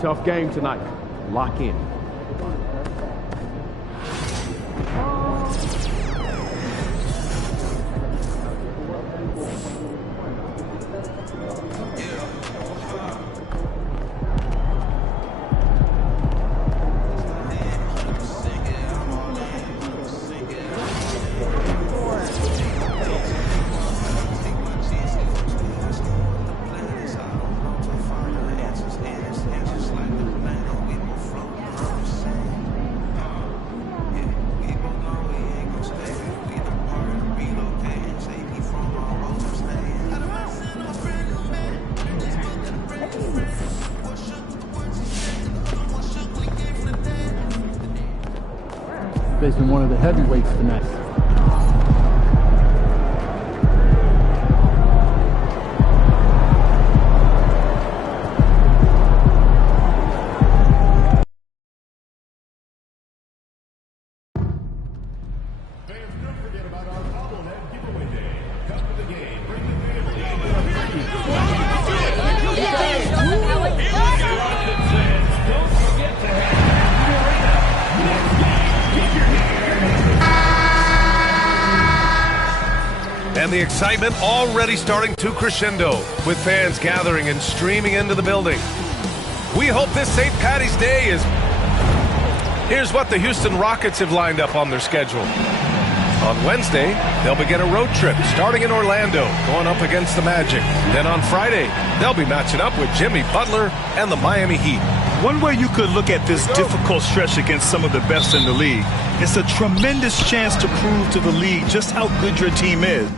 Tough game tonight. Lock in. Facing one of the heavyweights tonight. And the excitement already starting to crescendo, with fans gathering and streaming into the building. We hope this St. Paddy's Day is... Here's what the Houston Rockets have lined up on their schedule. On Wednesday, they'll begin a road trip starting in Orlando, going up against the Magic. Then on Friday, they'll be matching up with Jimmy Butler and the Miami Heat. One way you could look at this difficult stretch against some of the best in the league, it's a tremendous chance to prove to the league just how good your team is.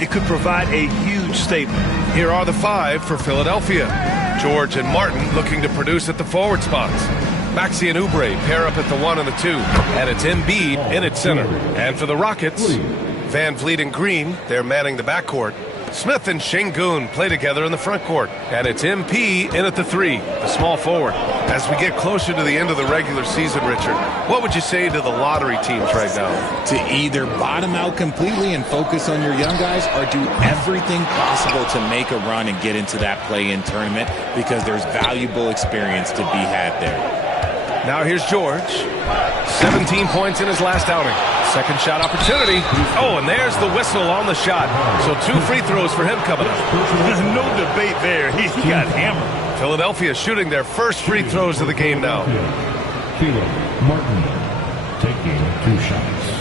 It could provide a huge statement. Here are the five for Philadelphia. George and Martin looking to produce at the forward spots. Maxey and Oubre pair up at the 1 and the 2. And it's Embiid in at center. And for the Rockets, Van Vliet and Green, they're manning the backcourt. Smith and Şengün play together in the front court. And it's MP in at the 3, the small forward. As we get closer to the end of the regular season, Richard, what would you say to the lottery teams right now? To either bottom out completely and focus on your young guys, or do everything possible to make a run and get into that play-in tournament, because there's valuable experience to be had there. Now here's George. 17 points in his last outing. Second shot opportunity. Oh, and there's the whistle on the shot. So 2 free throws for him coming up. No debate there. He got hammered. Philadelphia shooting their first free throws of the game now. Caleb Martin taking 2 shots.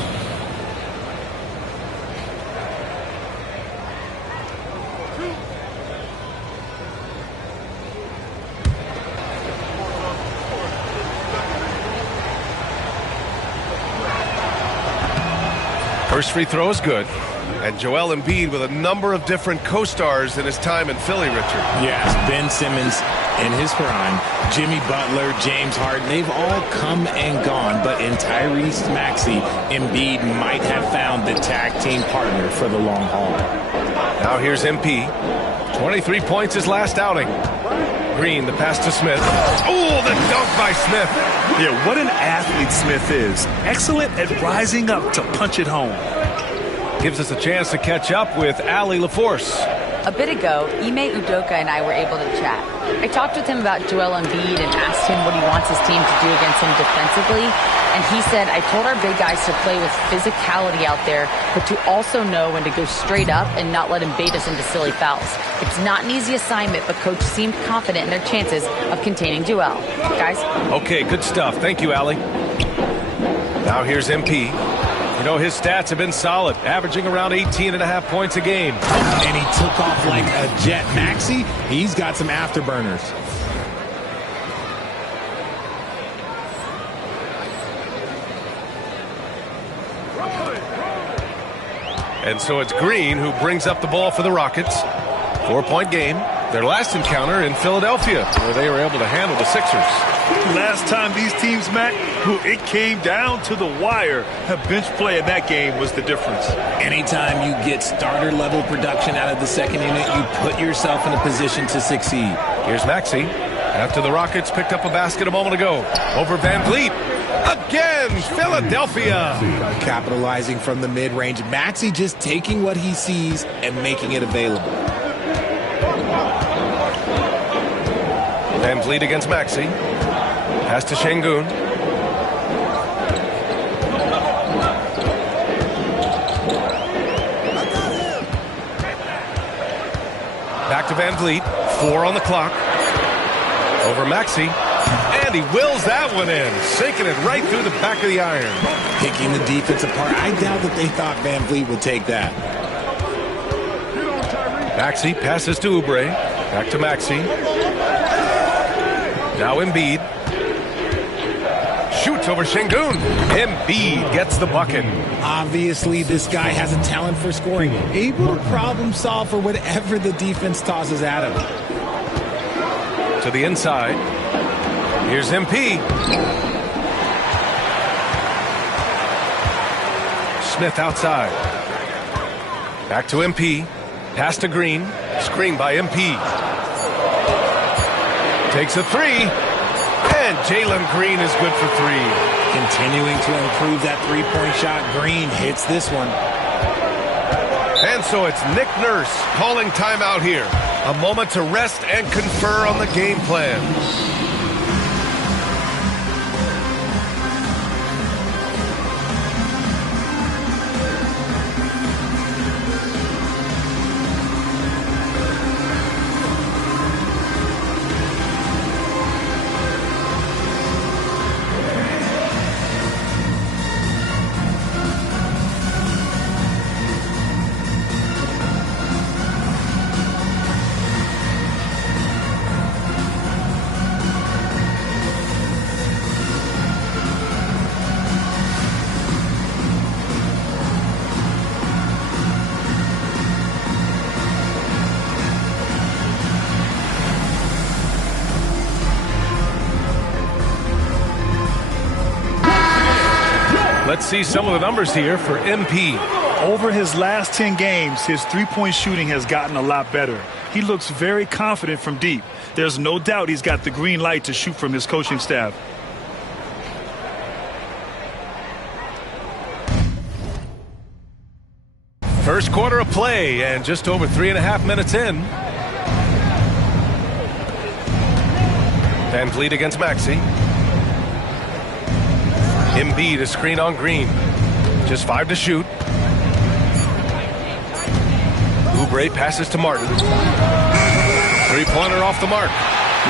First free throw is good. And Joel Embiid with a number of different co-stars in his time in Philly, Richard. Yes, Ben Simmons in his prime, Jimmy Butler, James Harden, they've all come and gone. But in Tyrese Maxey, Embiid might have found the tag team partner for the long haul. Now here's MP. 23 points his last outing. Green, the pass to Smith. Oh, the dunk by Smith. Yeah, what an athlete Smith is. Excellent at rising up to punch it home. Gives us a chance to catch up with Allie LaForce. A bit ago, Ime Udoka and I were able to chat. I talked with him about Joel Embiid and asked him what he wants his team to do against him defensively. And he said, I told our big guys to play with physicality out there, but to also know when to go straight up and not let him bait us into silly fouls. It's not an easy assignment, but Coach seemed confident in their chances of containing Joel. Guys? Okay, good stuff. Thank you, Allie. Now here's MP. You know, his stats have been solid, averaging around 18.5 points a game. And he took off like a jet. Maxey, he's got some afterburners. And so it's Green who brings up the ball for the Rockets. 4-point game. their last encounter in Philadelphia, where they were able to handle the Sixers. Last time these teams met, it came down to the wire. A bench play in that game was the difference. Anytime you get starter-level production out of the second unit, you put yourself in a position to succeed. Here's Maxey. After the Rockets picked up a basket a moment ago. Over Van Vliet. Again, Philadelphia. Capitalizing from the mid-range. Maxey just taking what he sees and making it available. Van Vliet against Maxey. Pass to Şengün. Back to Van Vliet. 4 on the clock. Over Maxey. And he wills that one in. Sinking it right through the back of the iron. Picking the defense apart. I doubt that they thought Van Vliet would take that. Maxey passes to Oubre. Back to Maxey. Now Embiid. Shoots over Şengün. Embiid gets the bucket. Obviously, this guy has a talent for scoring. Able to problem solve for whatever the defense tosses at him. To the inside. Here's MP. Smith outside. Back to MP. Pass to Green. Screen by MP. Takes a three. And Jalen Green is good for 3. Continuing to improve that three-point shot. Green hits this one. And so it's Nick Nurse calling timeout here. A moment to rest and confer on the game plan. Let's see some of the numbers here for MP. Over his last 10 games, his three-point shooting has gotten a lot better. He looks very confident from deep. There's no doubt he's got the green light to shoot from his coaching staff. First quarter of play and just over 3.5 minutes in. Van Vliet against Maxey. Embiid, a screen on Green. Just 5 to shoot. Oubre passes to Martin. Three-pointer off the mark.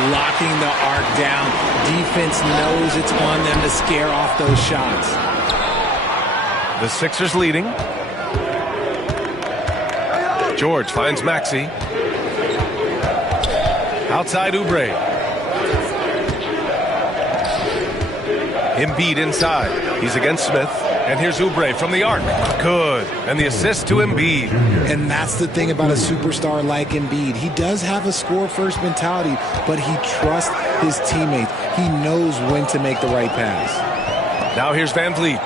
Locking the arc down. Defense knows it's on them to scare off those shots. The Sixers leading. George finds Maxey. Outside Oubre. Embiid inside. He's against Smith. And here's Oubre from the arc. Good. And the assist to Embiid. And that's the thing about a superstar like Embiid. He does have a score-first mentality, but he trusts his teammates. He knows when to make the right pass. Now here's Van Vliet.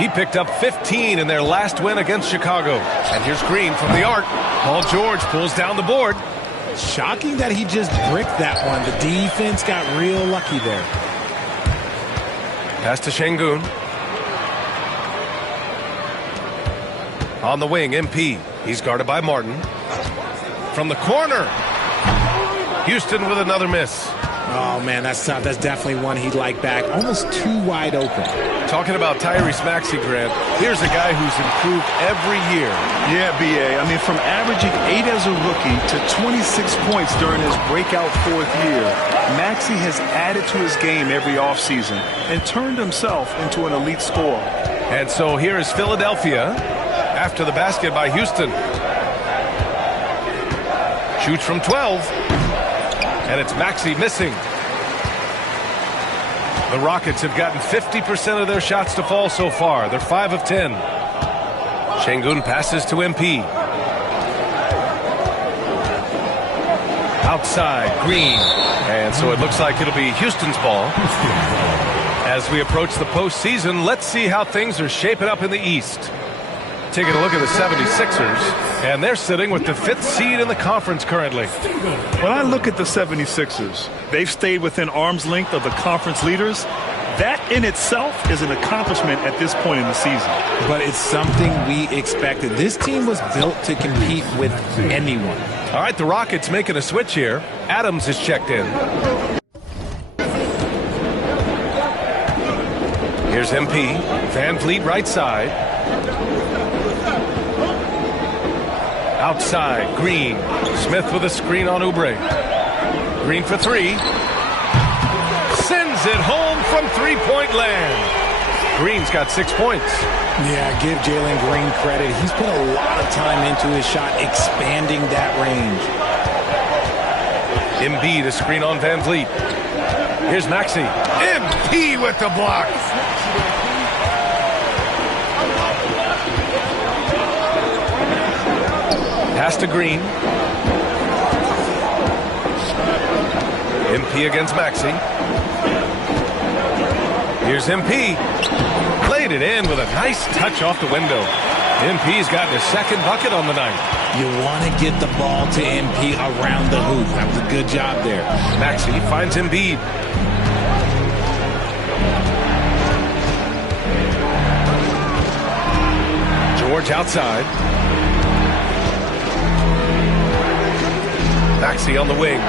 He picked up 15 in their last win against Chicago. And here's Green from the arc. Paul George pulls down the board. Shocking that he just bricked that one. The defense got real lucky there. Pass to Şengün. On the wing, MP. He's guarded by Martin. From the corner. Houston with another miss. Oh, man, that's tough. That's definitely one he'd like back. Almost too wide open. Talking about Tyrese Maxey, Grant, here's a guy who's improved every year. Yeah, B.A. I mean, from averaging 8 as a rookie to 26 points during his breakout 4th year, Maxey has added to his game every offseason and turned himself into an elite scorer. And so here is Philadelphia after the basket by Houston. Shoots from 12. And it's Maxey missing. The Rockets have gotten 50% of their shots to fall so far. They're 5 of 10. Şengün passes to MP. Outside, Green. And so it looks like it'll be Houston's ball. As we approach the postseason, let's see how things are shaping up in the East. Taking a look at the 76ers, and they're sitting with the 5th seed in the conference currently. When I look at the 76ers, they've stayed within arm's length of the conference leaders. That in itself is an accomplishment at this point in the season. But it's something we expected. This team was built to compete with anyone. All right, the Rockets making a switch here. Adams is checked in. Here's MP. Van Vliet right side. Outside, Green. Smith with a screen on Oubre. Green for three. Sends it home from three-point land. Green's got 6 points. Yeah, give Jalen Green credit. He's put a lot of time into his shot, expanding that range. Embiid, a screen on Van Vliet. Here's Maxey. MP with the block. Pass to Green. MP against Maxey. Here's MP. Played it in with a nice touch off the window. MP's gotten his second bucket on the night. You want to get the ball to MP around the hoop. That was a good job there. Maxey finds Embiid. George outside. Maxey on the wing.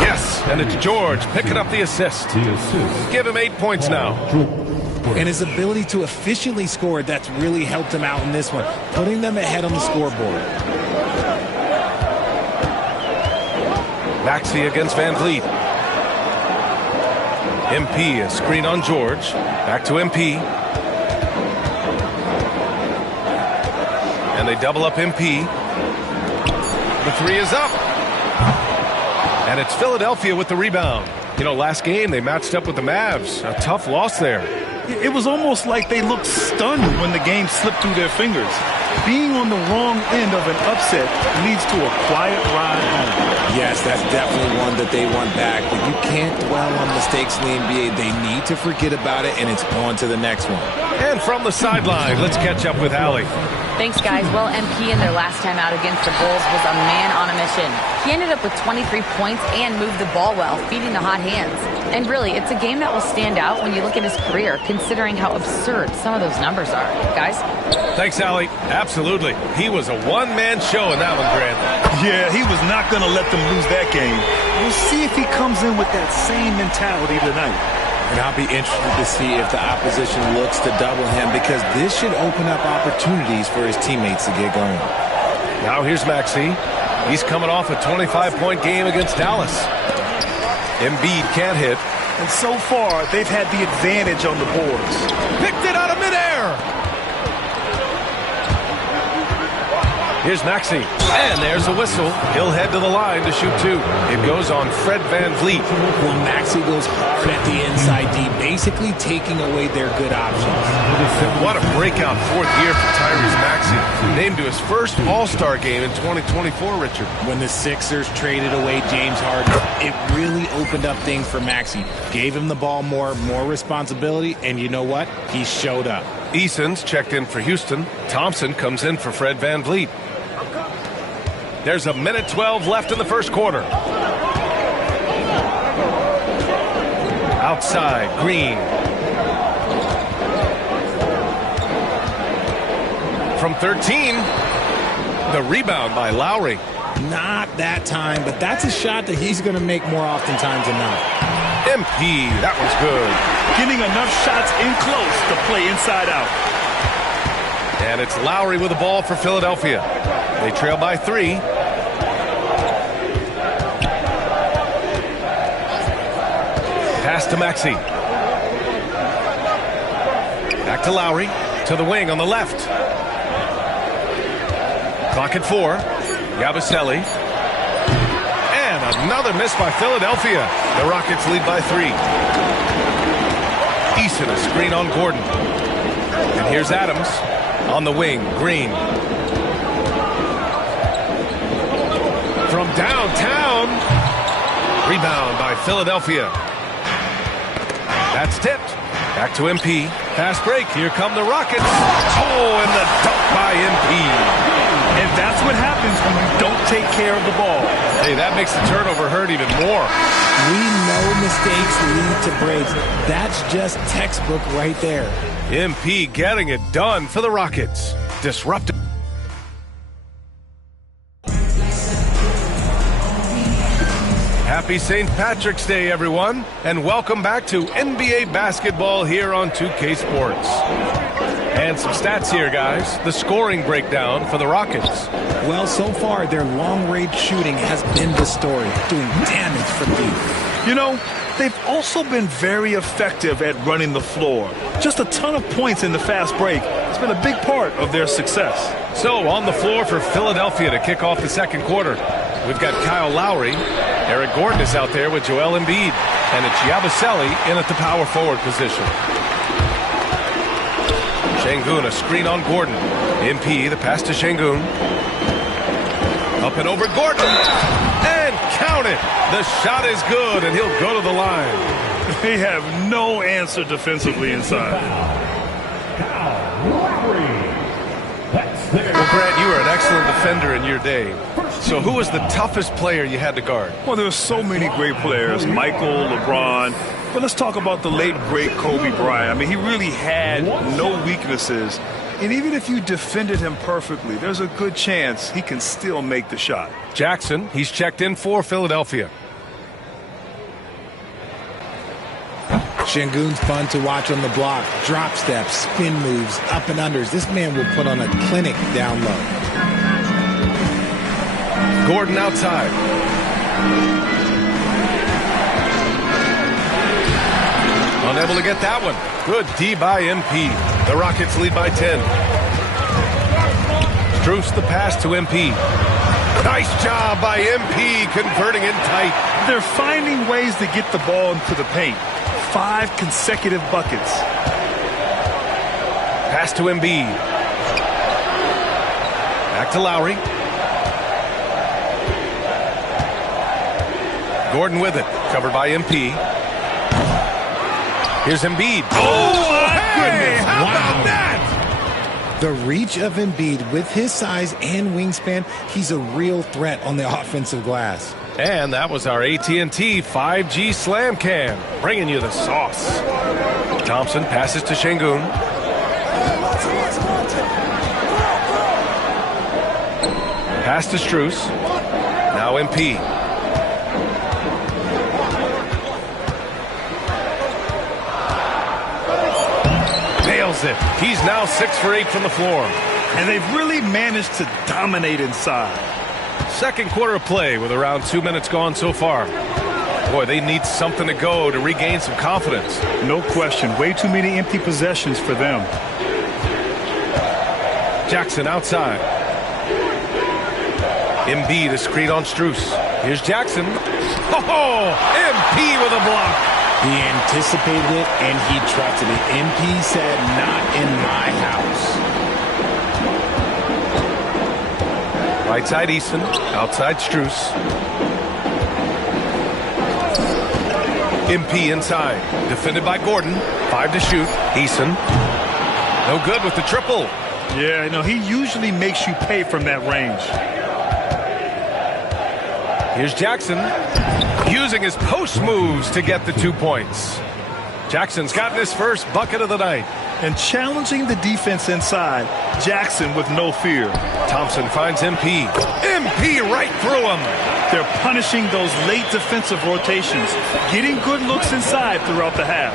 Yes, and it's George picking up the assist. Give him 8 points now. And his ability to efficiently score, that's really helped him out in this one, putting them ahead on the scoreboard. Maxey against Van Vliet. MP, a screen on George. Back to MP. And they double up MP. The three is up. And it's Philadelphia with the rebound. You know, last game they matched up with the Mavs. A tough loss there. It was almost like they looked stunned when the game slipped through their fingers. Being on the wrong end of an upset leads to a quiet ride home. Yes, that's definitely one that they want back. But you can't dwell on mistakes in the NBA. They need to forget about it, and it's on to the next one. And from the sideline, let's catch up with Allie. Thanks, guys. Well, MP in their last time out against the Bulls was a man on a mission. He ended up with 23 points and moved the ball well, feeding the hot hands. And really, it's a game that will stand out when you look at his career, considering how absurd some of those numbers are. Guys? Thanks, Allie. Absolutely. He was a one-man show in that one, Grant. Yeah, he was not going to let them lose that game. We'll see if he comes in with that same mentality tonight. And I'll be interested to see if the opposition looks to double him, because this should open up opportunities for his teammates to get going. Now here's Maxey. He's coming off a 25-point game against Dallas. Embiid can't hit. And so far, they've had the advantage on the boards. Picked it out of midair. Here's Maxey. And there's a whistle. He'll head to the line to shoot two. It goes on Fred Van Vliet. Well, Maxey goes hard at the inside D, basically taking away their good options. What a breakout fourth year for Tyrese Maxey. Named to his first All-Star game in 2024, Richard. When the Sixers traded away James Harden, it really opened up things for Maxey. Gave him the ball more responsibility, and you know what? He showed up. Eason's checked in for Houston. Thompson comes in for Fred Van Vliet. There's a minute 12 left in the first quarter. Outside, Green. From 13, the rebound by Lowry. Not that time, but that's a shot that he's going to make more oftentimes than not. MP, that was good. Getting enough shots in close to play inside out. And it's Lowry with the ball for Philadelphia. They trail by 3. Pass to Maxey. Back to Lowry. To the wing on the left. Clock at 4. Yabusele. And another miss by Philadelphia. The Rockets lead by 3. Eason, a screen on Gordon. And here's Adams on the wing. Green. from downtown. Rebound by Philadelphia. That's tipped. Back to MP. Fast break. Here come the Rockets. Oh, and the dunk by MP. And that's what happens when you don't take care of the ball. Hey, that makes the turnover hurt even more. We know mistakes lead to breaks. That's just textbook right there. MP getting it done for the Rockets. Disruptive. Happy St. Patrick's Day, everyone, and welcome back to NBA basketball here on 2K Sports. And some stats here, guys. The scoring breakdown for the Rockets. Well, so far, their long-range shooting has been the story, doing damage from deep. You know, they've also been very effective at running the floor. Just a ton of points in the fast break. It's been a big part of their success. So, on the floor for Philadelphia to kick off the second quarter, we've got Kyle Lowry. Eric Gordon is out there with Joel Embiid. And it's Yabusele in at the power forward position. Şengün, a screen on Gordon. MP, the pass to Şengün. Up and over Gordon. And count it. The shot is good, and he'll go to the line. They have no answer defensively inside. Well, Grant, you were an excellent defender in your day. So who was the toughest player you had to guard? Well, there were so many great players. Michael, LeBron. But let's talk about the late, great Kobe Bryant. I mean, he really had no weaknesses. And even if you defended him perfectly, there's a good chance he can still make the shot. Jackson, he's checked in for Philadelphia. Şengün's fun to watch on the block. Drop steps, spin moves, up and unders. This man will put on a clinic down low. Gordon outside. Unable to get that one. Good D by MP. The Rockets lead by 10. Strus the pass to MP. Nice job by MP converting in tight. They're finding ways to get the ball into the paint. 5 consecutive buckets. Pass to Embiid. Back to Lowry. Gordon with it. Covered by MP. Here's Embiid. Oh, hey! How about that? The reach of Embiid with his size and wingspan, he's a real threat on the offensive glass. And that was our AT&T 5G Slam Cam, bringing you the sauce. Thompson passes to Şengün. Pass to Strus. Now MP. Nails it. He's now 6 for 8 from the floor. And they've really managed to dominate inside. Second quarter of play with around 2 minutes gone so far. Boy, they need something to go to regain some confidence. No question. Way too many empty possessions for them. Jackson outside. Embiid a screen on Strus. Here's Jackson. Oh, MP with a block. He anticipated it and he trusted it. MP said, not in my house. Right side Eason, outside Strus. MP inside, defended by Gordon. 5 to shoot. Eason, no good with the triple. Yeah, no, he usually makes you pay from that range. Here's Jackson, using his post moves to get the 2 points. Jackson's gotten his first bucket of the night. And challenging the defense inside, Jackson with no fear. Thompson finds MP. MP right through him. They're punishing those late defensive rotations, getting good looks inside throughout the half.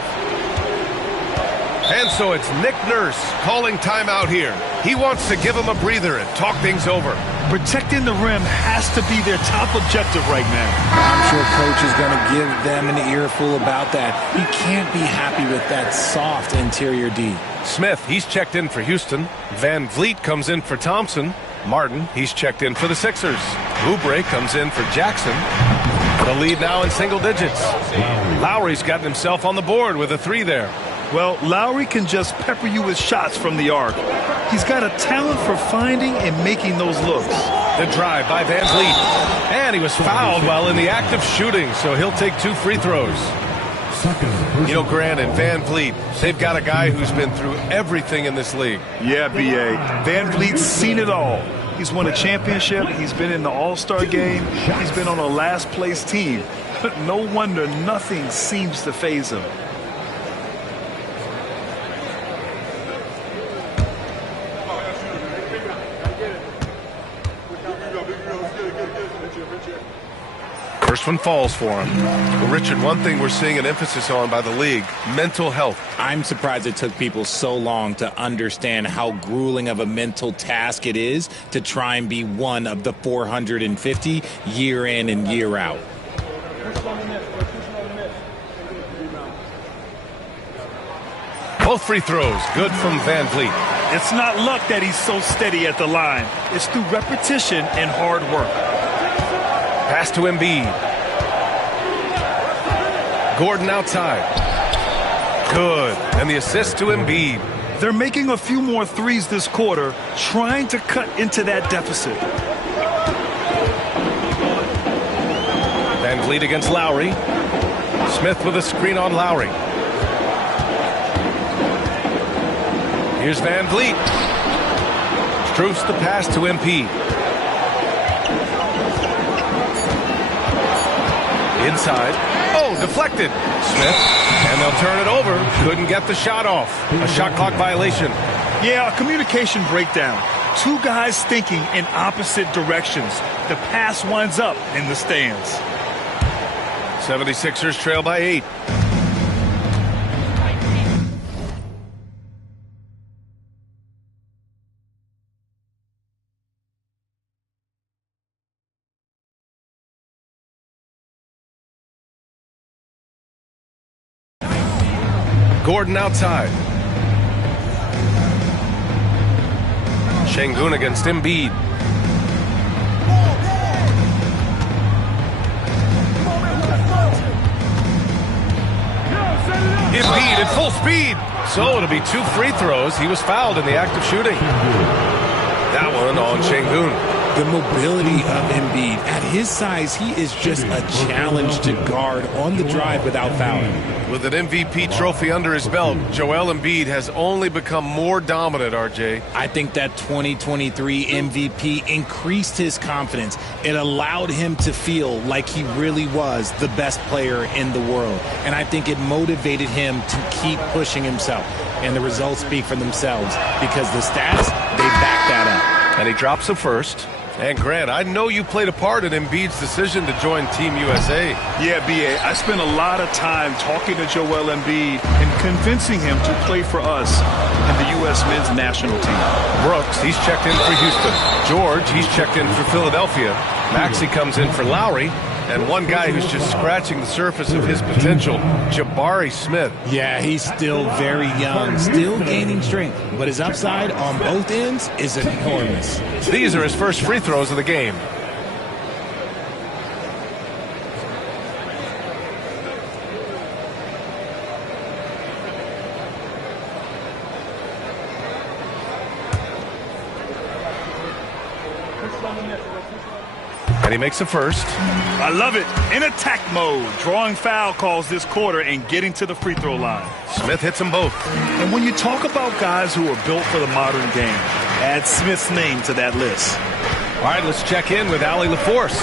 And so it's Nick Nurse calling timeout here. He wants to give him a breather and talk things over. Protecting the rim has to be their top objective right now. I'm sure coach is going to give them an earful about that. He can't be happy with that soft interior D. Smith, he's checked in for Houston. Van Vliet comes in for Thompson. Martin, he's checked in for the Sixers. Oubre comes in for Jackson. The lead now in single digits. Lowry's gotten himself on the board with a 3 there. Well, Lowry can just pepper you with shots from the arc. He's got a talent for finding and making those looks. The drive by Van Vliet. And he was fouled while in the act of shooting, so he'll take 2 free throws. You know, Grant and Van Vliet, they've got a guy who's been through everything in this league. Yeah, B.A. Van Vliet's seen it all. He's won a championship. He's been in the All-Star game. He's been on a last-place team. But no wonder nothing seems to faze him. First one falls for him. Well, Richard, one thing we're seeing an emphasis on by the league, mental health. I'm surprised it took people so long to understand how grueling of a mental task it is to try and be one of the 450 year in and year out. Both free throws, good from Van Vliet. It's not luck that he's so steady at the line. It's through repetition and hard work. Pass to Embiid. Gordon outside. Good. And the assist to Embiid. They're making a few more threes this quarter, trying to cut into that deficit. Van Vliet against Lowry. Smith with a screen on Lowry. Here's Van Vliet. Strus the pass to Embiid. Inside. Oh, deflected. Smith. And they'll turn it over. Couldn't get the shot off. A shot clock violation. Yeah, a communication breakdown. 2 guys thinking in opposite directions. The pass winds up in the stands. 76ers trail by 8. Gordon outside. Şengün against Embiid. Embiid at full speed. So it'll be 2 free throws. He was fouled in the act of shooting. That one on Şengün. The mobility of Embiid. At his size, he is just a challenge to guard on the drive without fouling. With an MVP trophy under his belt, Joel Embiid has only become more dominant, RJ. I think that 2023 MVP increased his confidence. It allowed him to feel like he really was the best player in the world. And I think it motivated him to keep pushing himself. And the results speak for themselves because the stats, they back that up. And he drops the first. And Grant, I know you played a part in Embiid's decision to join Team USA. Yeah, B.A., I spent a lot of time talking to Joel Embiid and convincing him to play for us in the U.S. men's national team. Brooks, he's checked in for Houston. George, he's checked in for Philadelphia. Maxey comes in for Lowry. And one guy who's just scratching the surface of his potential, Jabari Smith. Yeah, he's still very young, still gaining strength, but his upside on both ends is enormous. These are his first free throws of the game. And he makes the first. I love it. In attack mode, drawing foul calls this quarter and getting to the free throw line. Smith hits them both. And when you talk about guys who are built for the modern game, add Smith's name to that list. All right, let's check in with Allie LaForce.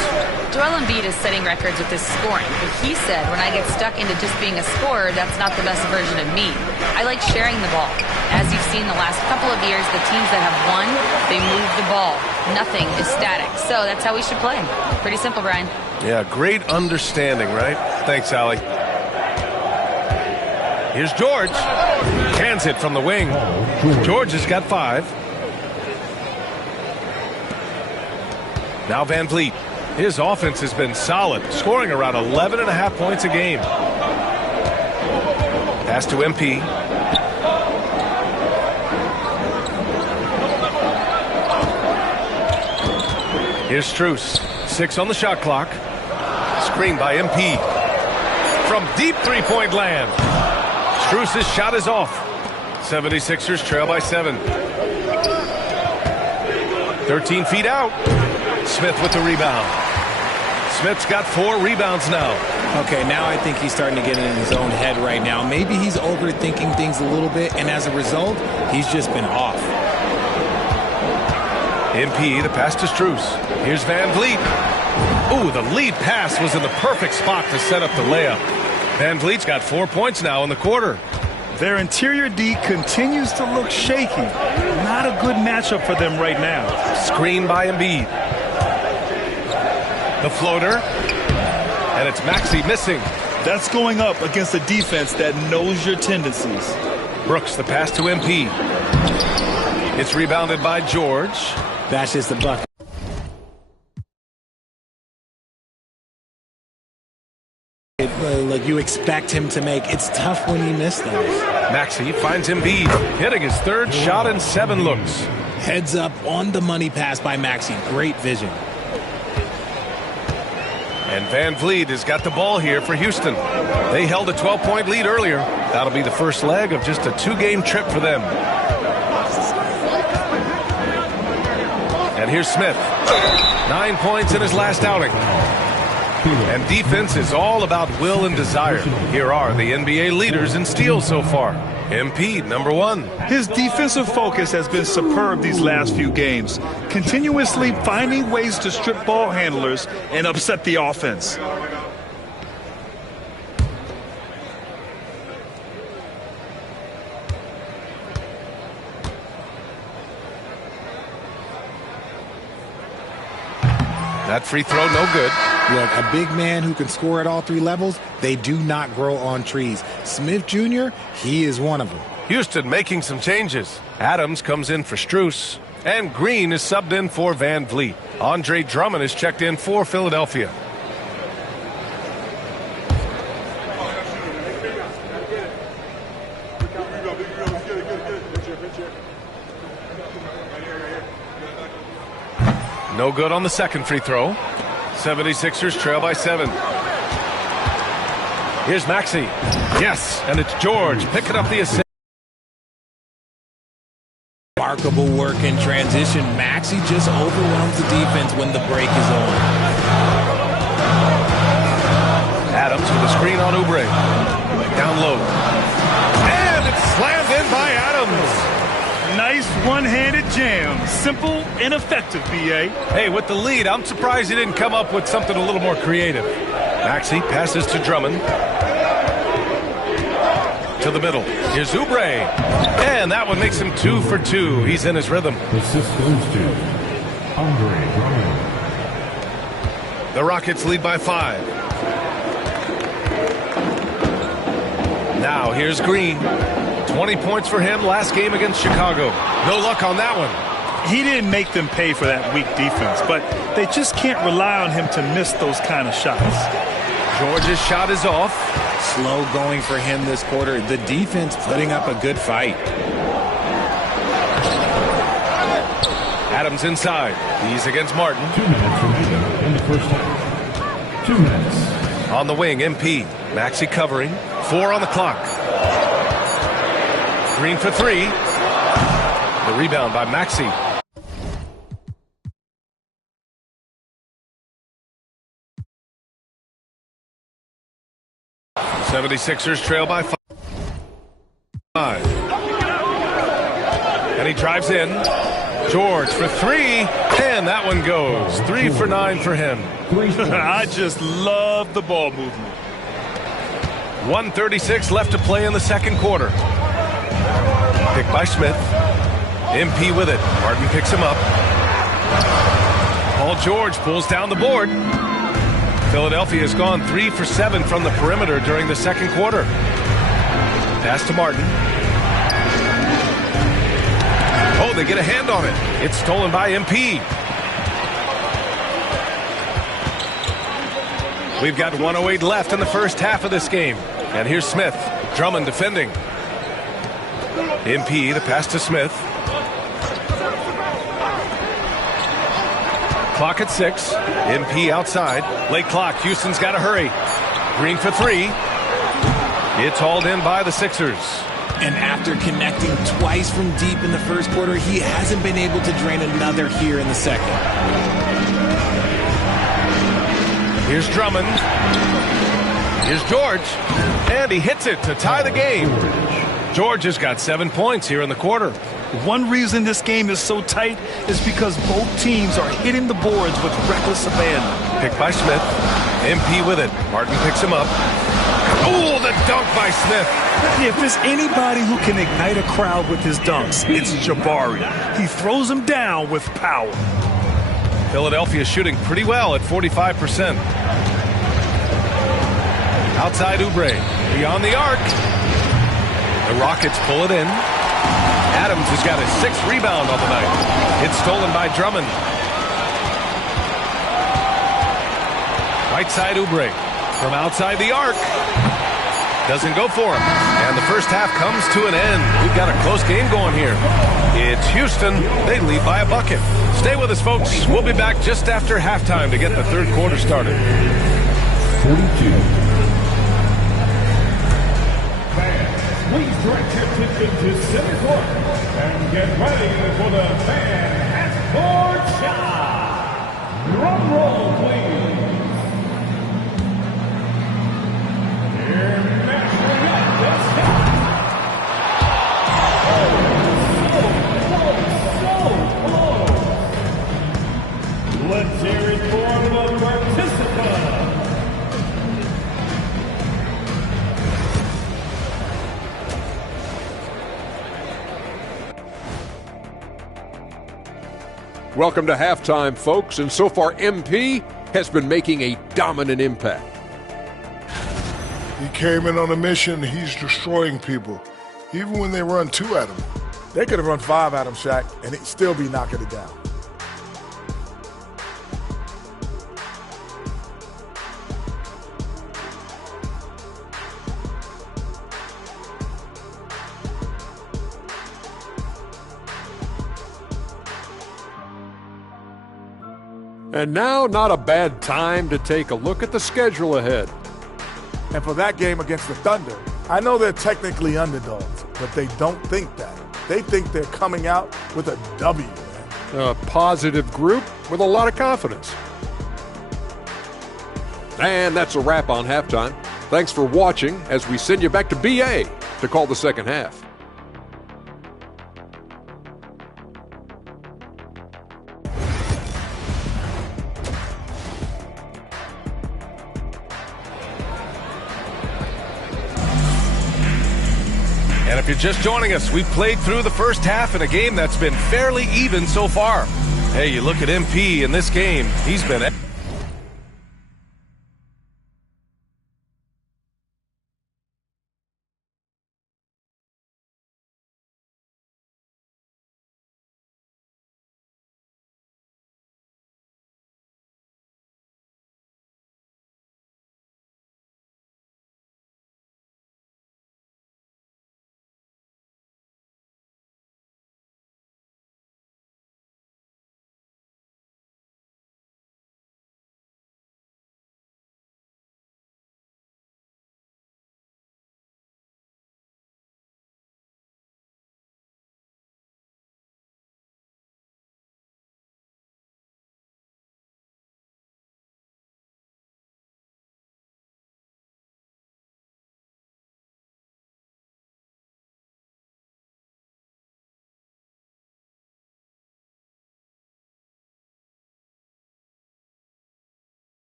Joel Embiid is setting records with his scoring, but he said, when I get stuck into just being a scorer, that's not the best version of me. I like sharing the ball. As you've seen the last couple of years, the teams that have won, they move the ball. Nothing is static. So that's how we should play. Pretty simple, Brian. Yeah, great understanding, right? Thanks, Allie. Here's George. Cans it from the wing. George has got 5. Now Van Vliet. His offense has been solid, scoring around 11.5 points a game. Pass to MP. Here's Strus. 6 on the shot clock. Screen by MP. From deep three-point land. Strus' shot is off. 76ers trail by 7. 13 feet out. Smith with the rebound. Smith's got 4 rebounds now. Okay, now I think he's starting to get in his own head right now. Maybe he's overthinking things a little bit, and as a result, he's just been off. MP, the pass to Strus. Here's Van Vliet. Ooh, the lead pass was in the perfect spot to set up the layup. Van Vliet's got 4 points now in the quarter. Their interior D continues to look shaky. Not a good matchup for them right now. Screen by Embiid. The floater. And it's Maxey missing. That's going up against a defense that knows your tendencies. Brooks, the pass to MP. It's rebounded by George. That's just the bucket. Like you expect him to make. It's tough when you miss those. Maxey finds Embiid, hitting his 3rd shot in 7 looks. Heads up on the money pass by Maxey. Great vision. And Van Vliet has got the ball here for Houston. They held a 12-point lead earlier. That'll be the first leg of just a 2-game trip for them. And here's Smith. 9 points in his last outing. And defense is all about will and desire. Here are the NBA leaders in steals so far. MP, number 1. His defensive focus has been superb these last few games, continuously finding ways to strip ball handlers and upset the offense. That free throw, no good. Look, a big man who can score at all 3 levels, they do not grow on trees. Smith Jr., he is one of them. Houston making some changes. Adams comes in for Strus. And Green is subbed in for Van Vliet. Andre Drummond is checked in for Philadelphia. No good on the second free throw. 76ers trail by 7. Here's Maxey. Yes, and it's George picking up the assist. Remarkable work in transition. Maxey just overwhelms the defense when the break is on. Adams with a screen on Oubre. Down low. And it's slammed in by Adams. Nice one-handed jam. Simple and effective, B.A. Hey, with the lead, I'm surprised he didn't come up with something a little more creative. Maxey passes to Drummond. To the middle. Here's Oubre. And that one makes him 2 for 2. He's in his rhythm. The assist goes to Andre Drummond. The Rockets lead by 5. Now here's Green. 20 points for him last game against Chicago. No luck on that one. He didn't make them pay for that weak defense, but they just can't rely on him to miss those kind of shots. George's shot is off. Slow going for him this quarter. The defense putting up a good fight. Adams inside. He's against Martin. 2 minutes remaining in the first half. 2 minutes. On the wing, MP. Maxey covering. 4 on the clock. Green for 3. The rebound by Maxey. '76ers trail by 5. And he drives in. George for 3. And that one goes. 3 for 9 for him. I just love the ball movement. 1:36 left to play in the second quarter. Picked by Smith. MP with it. Martin picks him up. Paul George pulls down the board. Philadelphia has gone 3 for 7 from the perimeter during the second quarter. Pass to Martin. Oh, they get a hand on it. It's stolen by MP. We've got 1:08 left in the first half of this game. And here's Smith. Drummond defending. MP, the pass to Smith. Clock at 6. MP outside. Late clock. Houston's got to hurry. Green for 3. It's hauled in by the Sixers. And after connecting twice from deep in the first quarter, he hasn't been able to drain another here in the second. Here's Drummond. Here's George. And he hits it to tie the game. George has got 7 points here in the quarter. One reason this game is so tight is because both teams are hitting the boards with reckless abandon. Picked by Smith. MP with it. Martin picks him up. Oh, the dunk by Smith. If there's anybody who can ignite a crowd with his dunks, it's Jabari. He throws them down with power. Philadelphia shooting pretty well at 45%. Outside Oubre. Beyond the arc. The Rockets pull it in. Adams has got his 6th rebound on the night. It's stolen by Drummond. Right side Oubre. From outside the arc. Doesn't go for him. And the first half comes to an end. We've got a close game going here. It's Houston. They lead by a bucket. Stay with us, folks. We'll be back just after halftime to get the third quarter started. 42. Please direct your attention to center court and get ready for the fan half-court shot. Drum roll, please. Here, measuring up the step. So close. Let's hear it for the participants. Welcome to halftime, folks, and so far MP has been making a dominant impact. He came in on a mission. He's destroying people, even when they run 2 at him. They could have run 5 at him, Shaq, and he'd still be knocking it down. And now, not a bad time to take a look at the schedule ahead. And for that game against the Thunder, I know they're technically underdogs, but they don't think that. They think they're coming out with a W, man. A positive group with a lot of confidence. And that's a wrap on halftime. Thanks for watching as we send you back to BA to call the second half. And if you're just joining us, we've played through the first half in a game that's been fairly even so far. Hey, you look at MP in this game, he's been...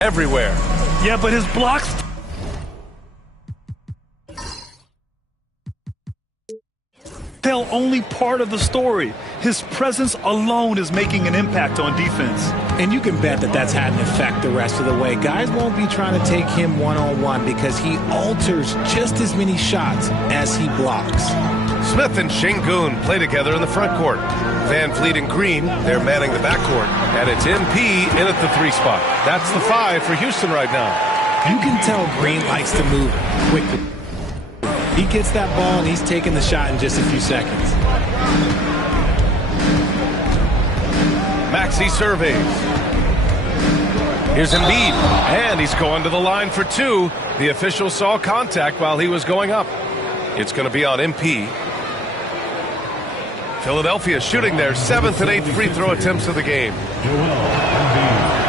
everywhere. Yeah, but his blocks tell only part of the story. His presence alone is making an impact on defense. And you can bet that that's had an effect the rest of the way. Guys won't be trying to take him one-on-one because he alters just as many shots as he blocks. Smith and Şengün play together in the front court. Van Fleet and Green, they're manning the backcourt. And it's MP in at the 3 spot. That's the 5 for Houston right now. You can tell Green likes to move quickly. He gets that ball and he's taking the shot in just a few seconds. Maxey surveys. Here's Embiid, and he's going to the line for 2. The official saw contact while he was going up. It's going to be on MP. Philadelphia shooting their 7th and 8th free throw attempts of the game.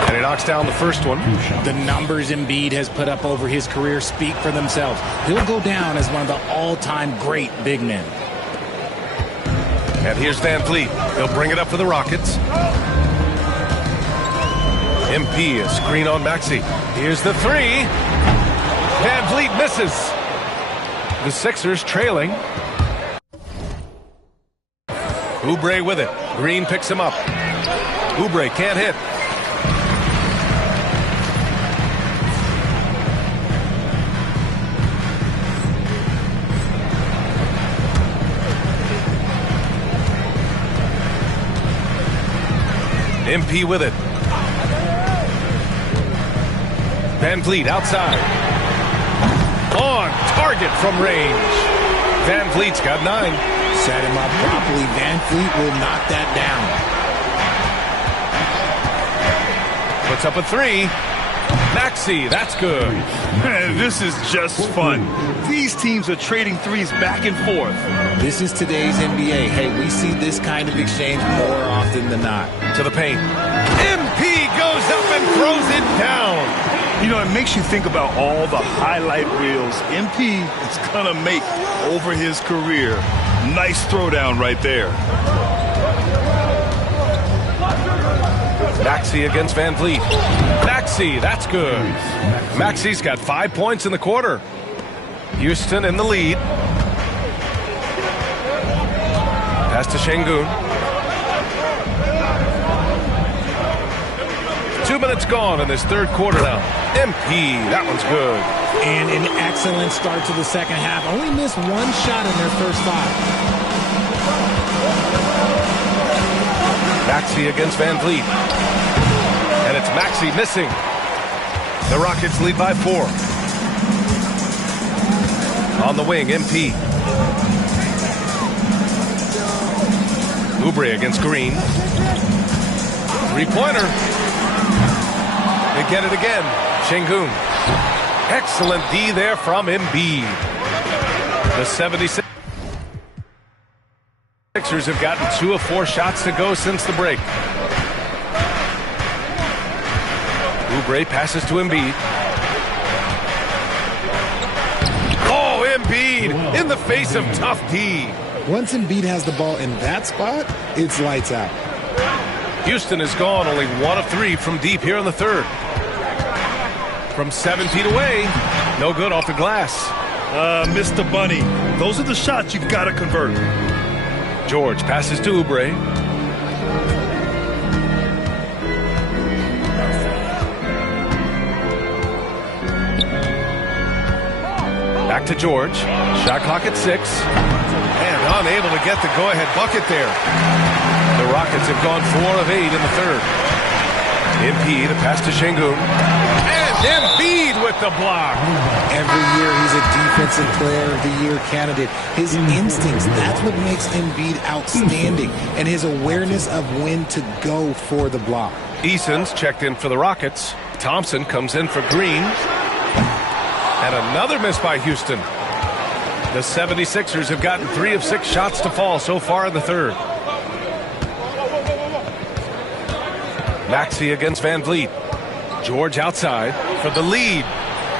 And he knocks down the first one. The numbers Embiid has put up over his career speak for themselves. He'll go down as one of the all-time great big men. And here's Van Fleet. He'll bring it up for the Rockets. MP, a screen on Maxey. Here's the 3. Van Fleet misses. The Sixers trailing. Oubre with it. Green picks him up. Oubre can't hit. MP with it. Van Fleet outside. On target from range. Van Fleet's got 9. Set him up properly. Van Fleet will knock that down. Puts up a 3. Maxey, that's good. Man, this is just fun. These teams are trading threes back and forth. This is today's NBA. Hey, we see this kind of exchange more often than not. To the paint. MP goes up and throws it down. You know, it makes you think about all the highlight reels MP is going to make over his career. Nice throwdown right there. Maxey against Van Fleet. Maxey, that's good. Maxey's got 5 points in the quarter. Houston in the lead. Pass to Şengün. 2 minutes gone in this third quarter now. MP, that one's good. And an excellent start to the second half. Only missed 1 shot in their first 5. Maxey against Van Fleet. And it's Maxey missing. The Rockets lead by 4. On the wing, MP. Oubre against Green. 3-pointer. They get it again. Şengün. Excellent D there from Embiid. The 76ers have gotten 2 of 4 shots to go since the break. Oubre passes to Embiid. Oh, Embiid in the face of tough D. Once Embiid has the ball in that spot, it's lights out. Houston has gone only 1 of 3 from deep here in the third. From 7 feet away, no good off the glass. Mr. Bunny, those are the shots you've got to convert. George passes to Oubre. Back to George. Shot clock at 6. And unable to get the go-ahead bucket there. The Rockets have gone 4 of 8 in the third. MP, the pass to Şengün. And Embiid with the block. Every year he's a Defensive Player of the Year candidate. His instincts, that's what makes Embiid outstanding. And his awareness of when to go for the block. Eason's checked in for the Rockets. Thompson comes in for Green. And another miss by Houston. The 76ers have gotten 3 of 6 shots to fall so far in the third. Maxey against Van Fleet. George outside for the lead.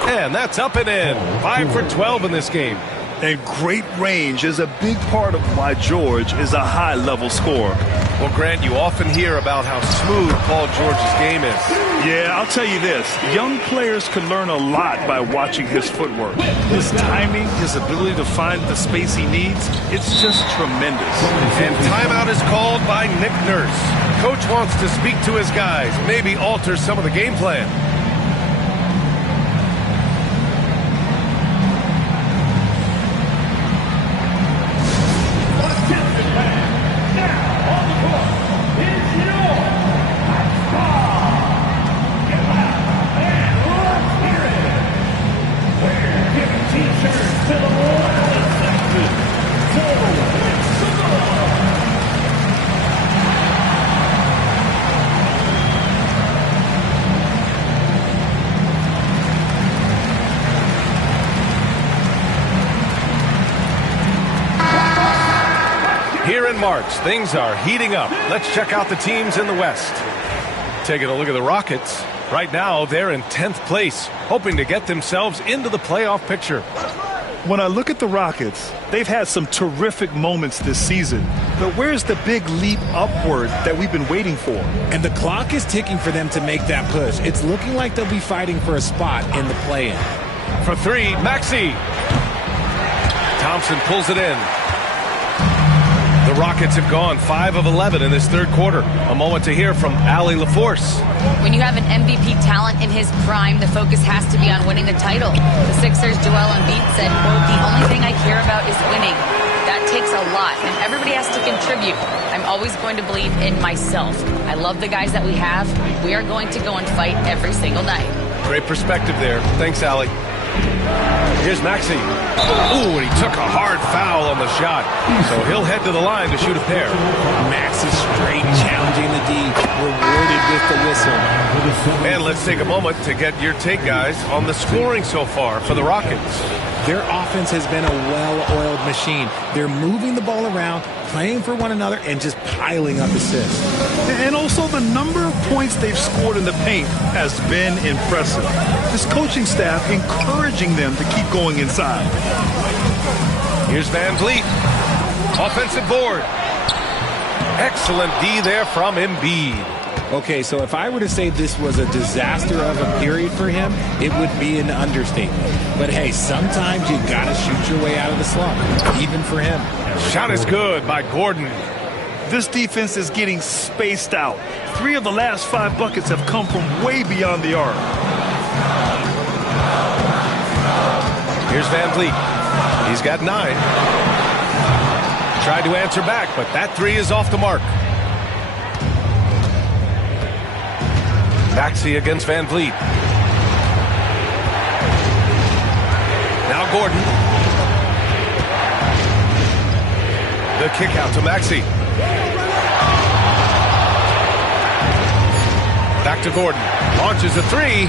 And that's up and in. 5 for 12 in this game. And great range is a big part of why George is a high-level scorer. Well, Grant, you often hear about how smooth Paul George's game is. Yeah, I'll tell you this. Young players can learn a lot by watching his footwork. His timing, his ability to find the space he needs, it's just tremendous. And timeout is called by Nick Nurse. Coach wants to speak to his guys, maybe alter some of the game plan. Here in March, things are heating up. Let's check out the teams in the West. Taking a look at the Rockets. Right now, they're in 10th place, hoping to get themselves into the playoff picture. When I look at the Rockets, they've had some terrific moments this season. But where's the big leap upward that we've been waiting for? And the clock is ticking for them to make that push. It's looking like they'll be fighting for a spot in the play-in. For three, Maxey. Thompson pulls it in. The Rockets have gone 5 of 11 in this third quarter. A moment to hear from Allie LaForce. When you have an MVP talent in his prime, the focus has to be on winning the title. The Sixers' Joel Embiid said, quote, "The only thing I care about is winning." That takes a lot, and everybody has to contribute. I'm always going to believe in myself. I love the guys that we have. We are going to go and fight every single night. Great perspective there. Thanks, Allie. Here's Maxey. Ooh, and he took a hard foul on the shot. So he'll head to the line to shoot a pair. Maxey straight challenging the D, rewarded with the whistle. And let's take a moment to get your take, guys, on the scoring so far for the Rockets. Their offense has been a well-oiled machine. They're moving the ball around, playing for one another, and just piling up assists. And also the number of points they've scored in the paint has been impressive. This coaching staff encouraging them to keep going inside. Here's Van Vliet. Offensive board. Excellent D there from Embiid. Okay, so if I were to say this was a disaster of a period for him, it would be an understatement. But hey, sometimes you gotta shoot your way out of the slump, even for him. Shot is good by Gordon. This defense is getting spaced out. 3 of the last 5 buckets have come from way beyond the arc. Here's Van Vliet. He's got 9. Tried to answer back, but that 3 is off the mark. Maxey against Van Vliet. Now Gordon. The kick out to Maxey. Back to Gordon. Launches a 3.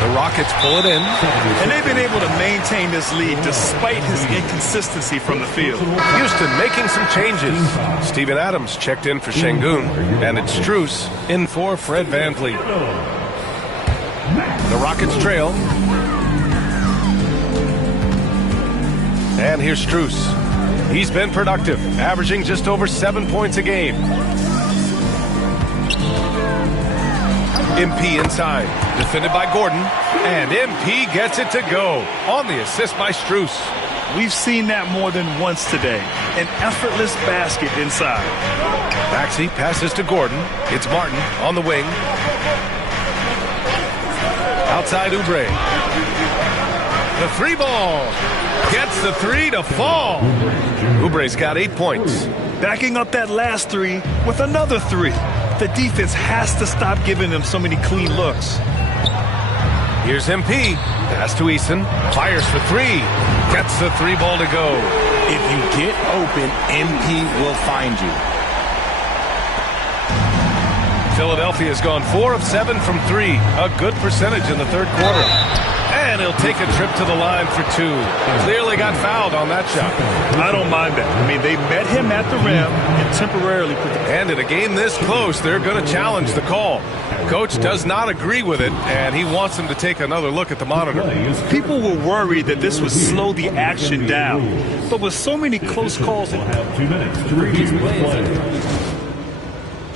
The Rockets pull it in. And they've been able to maintain this lead despite his inconsistency from the field. Houston making some changes. Steven Adams checked in for Şengün. And it's Strus in for Fred VanVleet. The Rockets trail. And here's Strus. He's been productive, averaging just over 7 points a game. MP inside, defended by Gordon, and MP gets it to go on the assist by Strus. We've seen that more than once today. An effortless basket inside. Maxey passes to Gordon. It's Martin on the wing. Outside Oubre. The 3 ball. Gets the 3 to fall. Oubre's got 8 points. Backing up that last 3 with another 3. The defense has to stop giving them so many clean looks. Here's MP. Pass to Eason. Fires for 3. Gets the 3 ball to go. If you get open, MP will find you. Philadelphia's gone 4 of 7 from 3. A good percentage in the third quarter. And he'll take a trip to the line for 2. Clearly got fouled on that shot. I don't mind that. I mean, they met him at the rim and temporarily put the... And in a game this close, they're going to challenge the call. Coach does not agree with it, and he wants him to take another look at the monitor. People were worried that this would slow the action down. But with so many close calls... Have 2 minutes to review the play.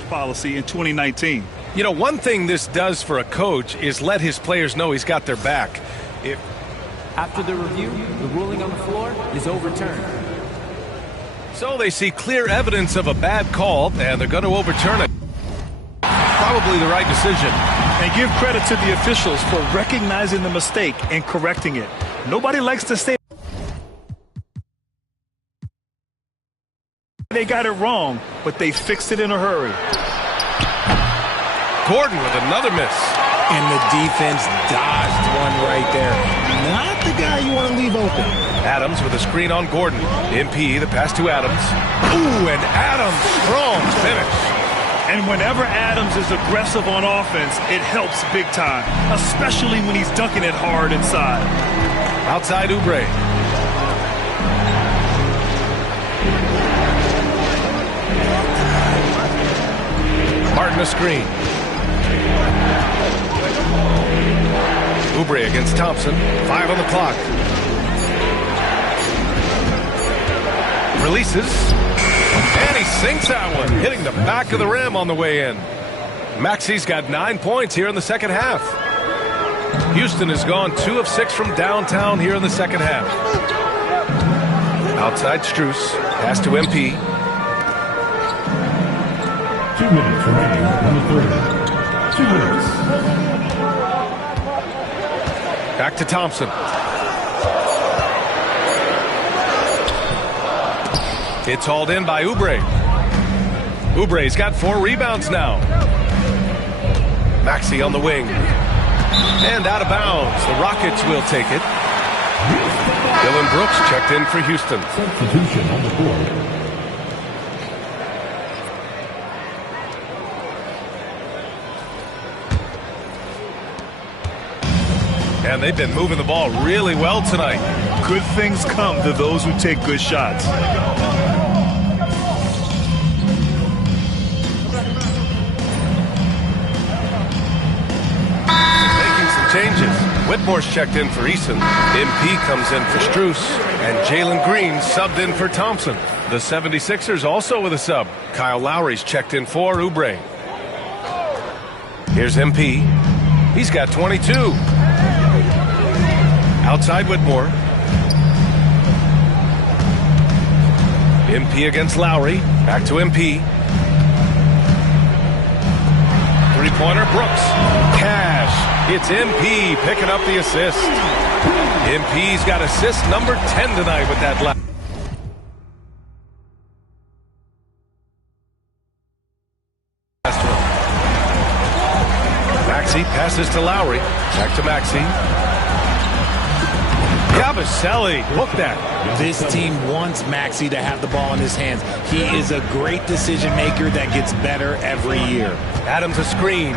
...policy in 2019. You know, one thing this does for a coach is let his players know he's got their back. After the review, the ruling on the floor is overturned. So they see clear evidence of a bad call, and they're going to overturn it. Probably the right decision. And give credit to the officials for recognizing the mistake and correcting it. Nobody likes to say they got it wrong, but they fixed it in a hurry. Gordon with another miss. And the defense dodged one right there. Not the guy you want to leave open. Adams with a screen on Gordon. MP, the pass to Adams. Ooh, and Adams, strong finish. And whenever Adams is aggressive on offense, it helps big time, especially when he's dunking it hard inside. Outside Oubre. Martin a screen. Oubre against Thompson. 5 on the clock. Releases. And he sinks that one, hitting the back of the rim on the way in. Maxi's got 9 points here in the second half. Houston has gone 2 of 6 from downtown here in the second half. Outside Strus. Pass to MP. 2 minutes remaining in the third. 2 minutes. Back to Thompson. It's hauled in by Oubre. Oubre's got 4 rebounds now. Maxey on the wing. And out of bounds. The Rockets will take it. Dylan Brooks checked in for Houston. Substitution on the court. And they've been moving the ball really well tonight. Good things come to those who take good shots. Making some changes. Whitmore's checked in for Eason. MP comes in for Strus. And Jalen Green subbed in for Thompson. The 76ers also with a sub. Kyle Lowry's checked in for Oubre. Here's MP. He's got 22. Outside Whitmore. MP against Lowry. Back to MP. Three-pointer Brooks. Cash. It's MP picking up the assist. MP's got assist number 10 tonight with that last. Maxey passes to Lowry. Back to Maxey. Yabusele, look that. This team wants Maxey to have the ball in his hands. He is a great decision maker that gets better every year. Adams a screen.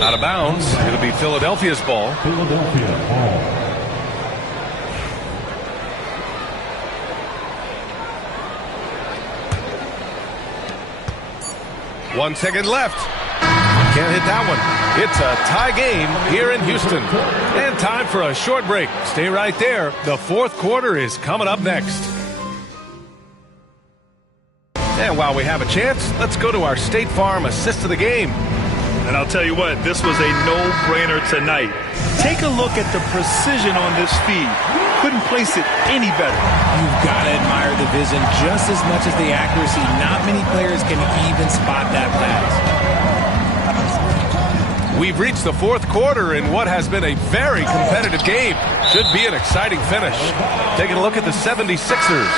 Out of bounds. It'll be Philadelphia's ball. Philadelphia ball. One second left. Can't hit that one. It's a tie game here in Houston. And time for a short break. Stay right there. The fourth quarter is coming up next. And while we have a chance, let's go to our State Farm assist of the game. And I'll tell you what, this was a no-brainer tonight. Take a look at the precision on this feed. Couldn't place it any better. You've got to admire the vision just as much as the accuracy. Not many players can even spot that pass. We've reached the fourth quarter in what has been a very competitive game. Should be an exciting finish. Taking a look at the 76ers.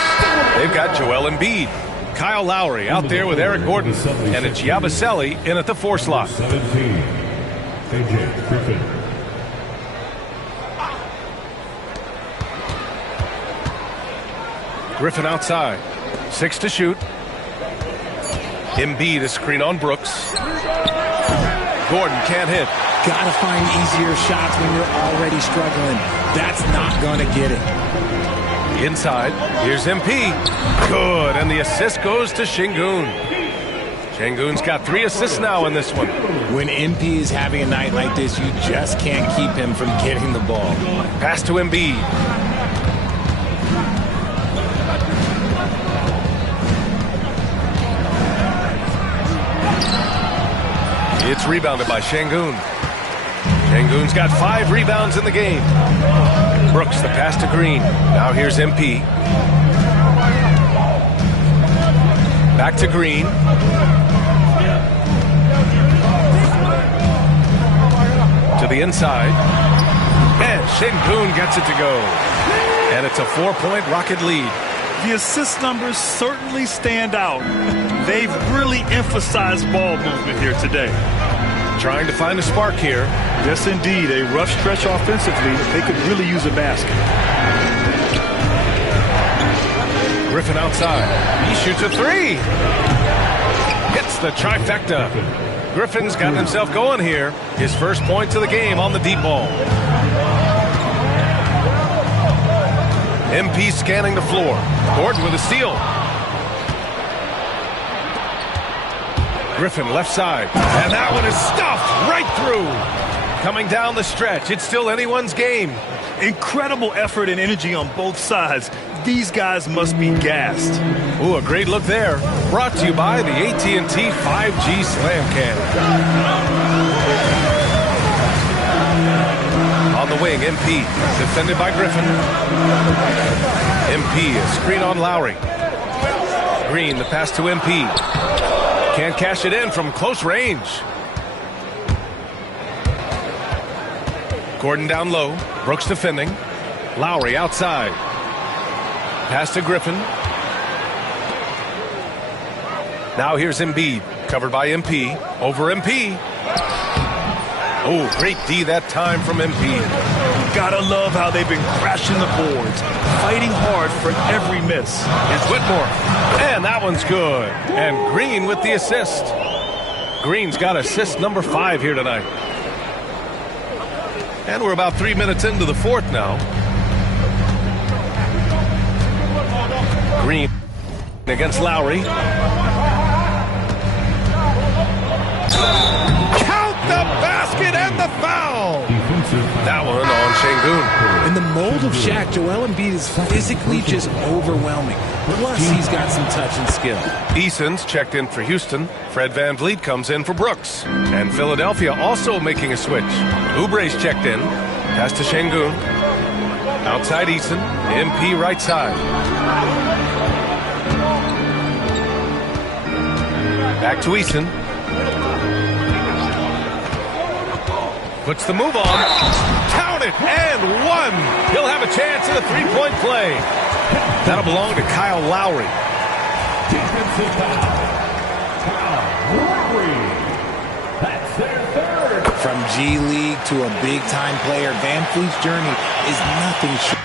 They've got Joel Embiid, Kyle Lowry out there with Eric Gordon, and it's Yabusele in at the 4 slot. 17. AJ Griffin. Griffin outside. 6 to shoot. Embiid a screen on Brooks. Gordon can't hit. Got to find easier shots when you're already struggling. That's not going to get it. Inside, here's MP. Good, and the assist goes to Şengün. Şengün's got 3 assists now in this one. When MP is having a night like this, you just can't keep him from getting the ball. Pass to Embiid. It's rebounded by Şengün. Şengün's got 5 rebounds in the game. Brooks, the pass to Green. Now here's MP. Back to Green. To the inside. And Şengün gets it to go. And it's a 4-point Rocket lead. The assist numbers certainly stand out. They've really emphasized ball movement here today. Trying to find a spark here. Yes, indeed. A rough stretch offensively. They could really use a basket. Griffin outside. He shoots a 3. Hits the trifecta. Griffin's got himself going here. His first point to the game on the deep ball. MP scanning the floor. Gordon with a steal. Griffin left side. And that one is stuffed right through. Coming down the stretch. It's still anyone's game. Incredible effort and energy on both sides. These guys must be gassed. Ooh, a great look there. Brought to you by the AT&T 5G Slam Can. On the wing, MP. Defended by Griffin. MP, a screen on Lowry. Green, the pass to MP. Can't cash it in from close range. Gordon down low. Brooks defending. Lowry outside. Pass to Griffin. Now here's Embiid. Covered by MP. Over MP. Oh, great D that time from MP. Gotta love how they've been crashing the boards. Fighting hard for every miss. It's Whitmore. And that one's good. And Green with the assist. Green's got assist number 5 here tonight. And we're about 3 minutes into the fourth now. Green against Lowry. Count the basket and the foul. That one on Şengün. In the mold of Shaq, Joel Embiid is physically just overwhelming. Plus, he's got some touch and skill. Eason's checked in for Houston. Fred VanVleet comes in for Brooks. And Philadelphia also making a switch. Oubre's checked in. Pass to Şengün. Outside Eason. MP right side. Back to Eason. Puts the move on. Count it and 1. He'll have a chance at a 3-point play. That'll belong to Kyle Lowry. Defensive foul. Lowry. That's their third. From G League to a big-time player, VanVleet's journey is nothing short.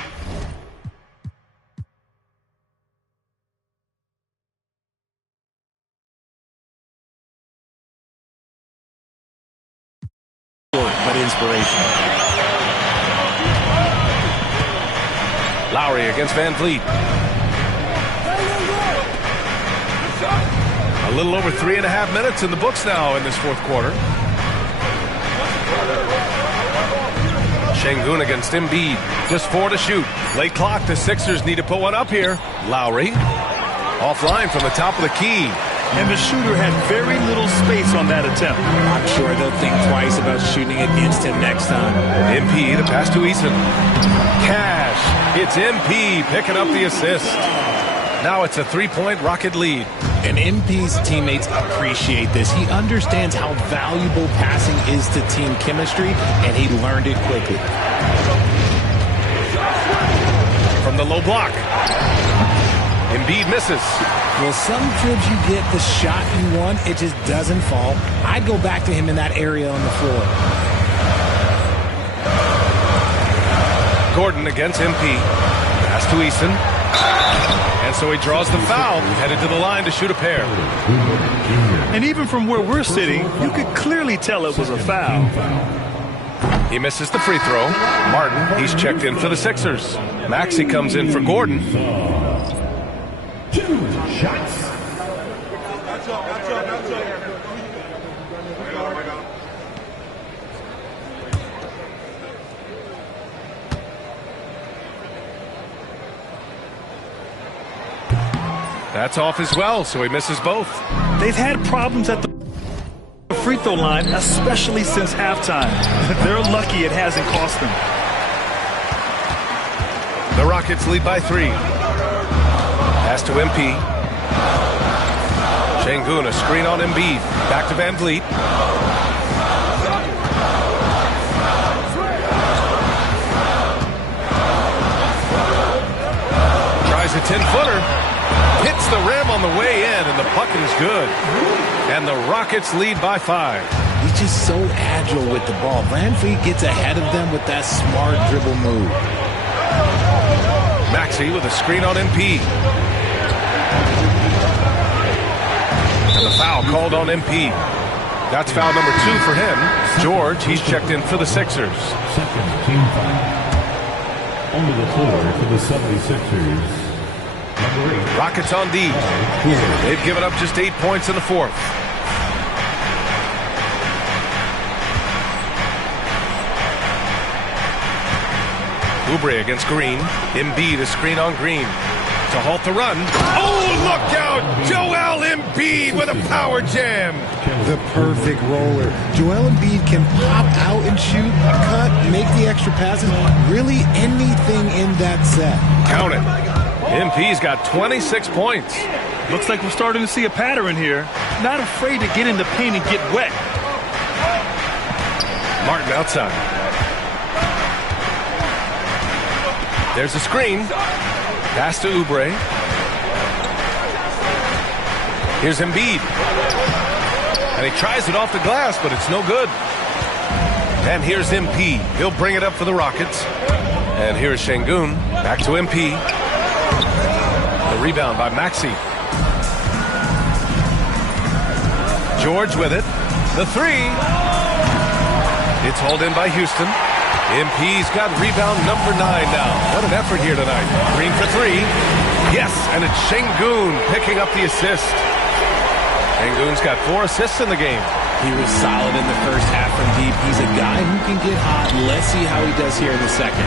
But inspirational. Lowry against VanVleet. A little over 3.5 minutes in the books now in this fourth quarter. Şengün against Embiid. Just 4 to shoot. Late clock. The Sixers need to put one up here. Lowry. Offline from the top of the key. And the shooter had very little space on that attempt. I'm sure they'll think twice about shooting against him next time. MP, the pass to Eason. Cash. It's MP picking up the assist. Now it's a 3-point Rocket lead. And MP's teammates appreciate this. He understands how valuable passing is to team chemistry, and he learned it quickly. From the low block. Embiid misses. Well, sometimes you get the shot you want, it just doesn't fall. I'd go back to him in that area on the floor. Gordon against MP. Pass to Eason. And so he draws the foul, headed to the line to shoot a pair. And even from where we're sitting, you could clearly tell it was a foul. He misses the free throw. Martin, he's checked in for the Sixers. Maxey comes in for Gordon. 2 shots. That's off as well, so he misses both. They've had problems at the free throw line, especially since halftime. They're lucky it hasn't cost them. The Rockets lead by 3. Pass to MP. Şengün, a screen on Embiid. Back to Van Vliet. Tries a 10-footer. Hits the rim on the way in, and the bucket is good. And the Rockets lead by 5. He's just so agile with the ball. Van Vliet gets ahead of them with that smart dribble move. Maxey with a screen on MP. And the foul called on MP. That's foul number 2 for him. George, he's checked in for the Sixers. Second team foul. Onto the floor for the 76ers. Number 8. Rockets on D. They've given up just 8 points in the fourth. Oubre against Green. Embiid, a screen on Green. To halt the run. Oh, look out! Joel Embiid with a power jam. The perfect roller. Joel Embiid can pop out and shoot, cut, make the extra passes. Really anything in that set. Count it. MP's got 26 points. Looks like we're starting to see a pattern here. Not afraid to get in the paint and get wet. Martin outside. There's a screen. Pass to Oubre. Here's Embiid. And he tries it off the glass, but it's no good. And here's MP. He'll bring it up for the Rockets. And here's Şengün. Back to MP. The rebound by Maxey. George with it. The 3. It's hauled in by Houston. MP's got rebound number 9 now. What an effort here tonight. Green for 3. Yes, and it's Şengün picking up the assist. Şengün's got 4 assists in the game. He was solid in the first half from deep. He's a guy who can get hot. Let's see how he does here in the second.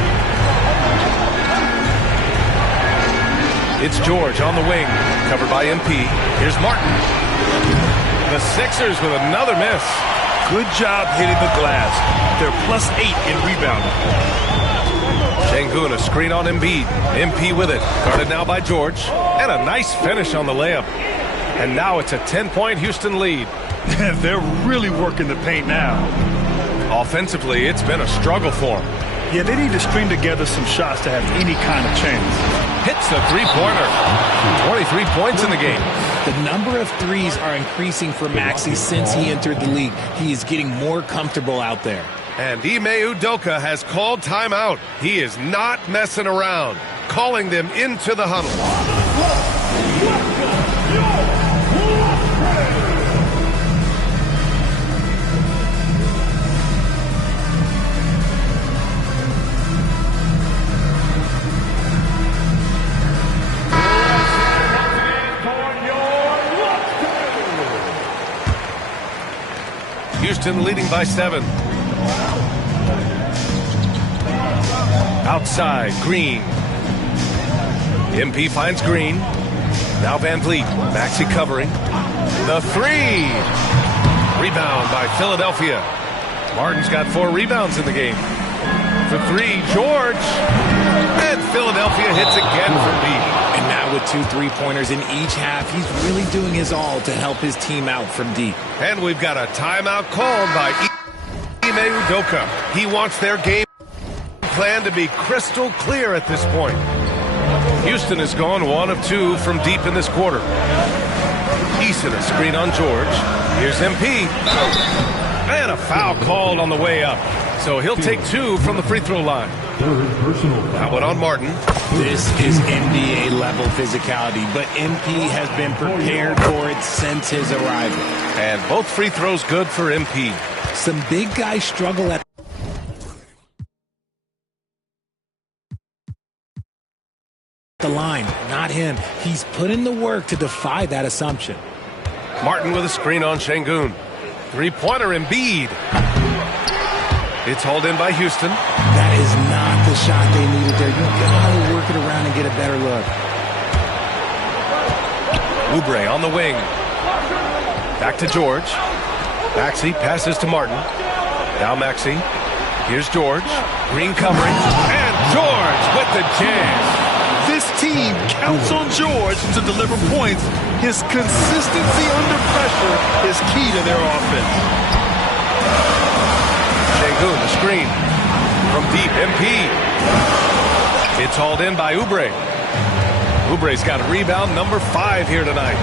It's George on the wing, covered by MP. Here's Martin. The Sixers with another miss. Good job hitting the glass. They're +8 in rebounding. Şengün, a screen on Embiid. MP with it. Guarded now by George. And a nice finish on the layup. And now it's a 10-point Houston lead. They're really working the paint now. Offensively, it's been a struggle for them. Yeah, they need to string together some shots to have any kind of chance. Hits the three-pointer. 23 points in the game. The number of threes are increasing for Maxey since he entered the league. He is getting more comfortable out there. And Ime Udoka has called timeout. He is not messing around, calling them into the huddle. Houston leading by 7. Outside, Green. MP finds Green. Now Van Vliet. Maxey covering. The 3. Rebound by Philadelphia. Martin's got 4 rebounds in the game. For 3, George. And Philadelphia hits again from deep. And now with 2 3-pointers in each half, he's really doing his all to help his team out from deep. And we've got a timeout called by Ime Udoka. He wants their game plan to be crystal clear at this point. Houston has gone 1 of 2 from deep in this quarter. Eason, a screen on George. Here's MP. And a foul called on the way up. So he'll take 2 from the free throw line. That one on Martin. This is NBA-level physicality, but MP has been prepared for it since his arrival. And both free throws good for MP. Some big guys struggle at the line. Not him. He's put in the work to defy that assumption. Martin with a screen on Şengün. Three-pointer Embiid. It's hauled in by Houston. That is not the shot they needed there. You gotta work it around and get a better look. Oubre on the wing. Back to George. Maxey passes to Martin. Now Maxey. Here's George. Green covering. And George with the jam. This team counts on George to deliver points. His consistency under pressure is key to their offense. Sengun, the screen. From deep, MP. It's hauled in by Oubre. Oubre's got rebound number 5 here tonight.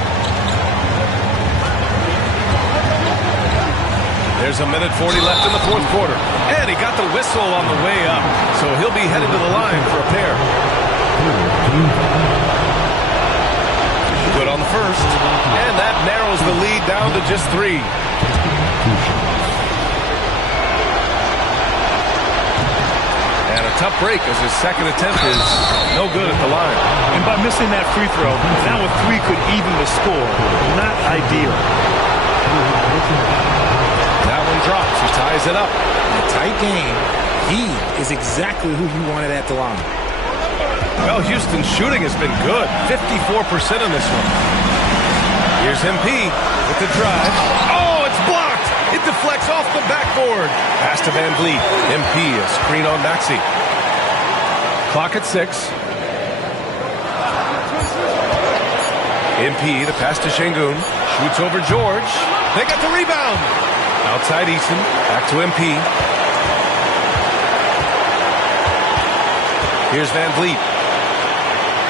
There's 1:40 left in the fourth quarter. And he got the whistle on the way up. So he'll be headed to the line for a pair. Good on the first. And that narrows the lead down to just 3. And a tough break as his second attempt is no good at the line. And by missing that free throw, now a 3 could even the score. Not ideal. That one drops. He ties it up. In a tight game, he is exactly who you wanted at the line. Well, Houston's shooting has been good. 54% in this one. Here's MP with the drive. Oh, it's blocked. It deflects off the backboard. Pass to Van Vliet. MP, a screen on Maxey. Clock at 6. MP, the pass to Sengun. Shoots over George. They got the rebound. Outside Eason. Back to MP. Here's Van Vliet.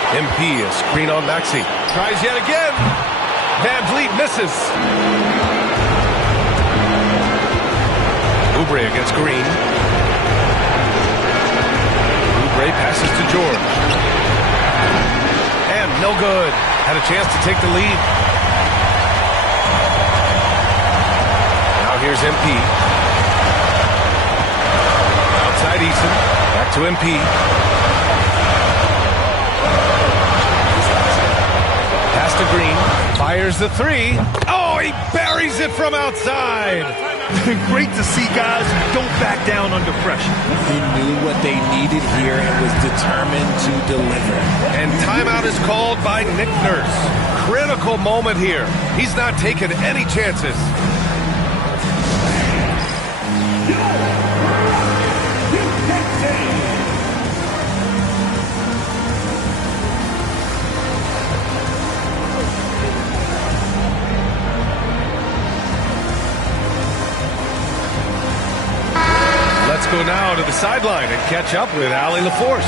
MP, a screen on Maxey. Tries yet again. Van Vliet misses. Oubre against Green. Oubre passes to George. And no good. Had a chance to take the lead. Now here's MP. Outside Eason. Back to MP. Pass to Green. Fires the 3. Oh, he buries it from outside. Great to see guys who don't back down under pressure. He knew what they needed here and was determined to deliver. And timeout is called by Nick Nurse. Critical moment here. He's not taking any chances. Let's go now to the sideline and catch up with Allie LaForce.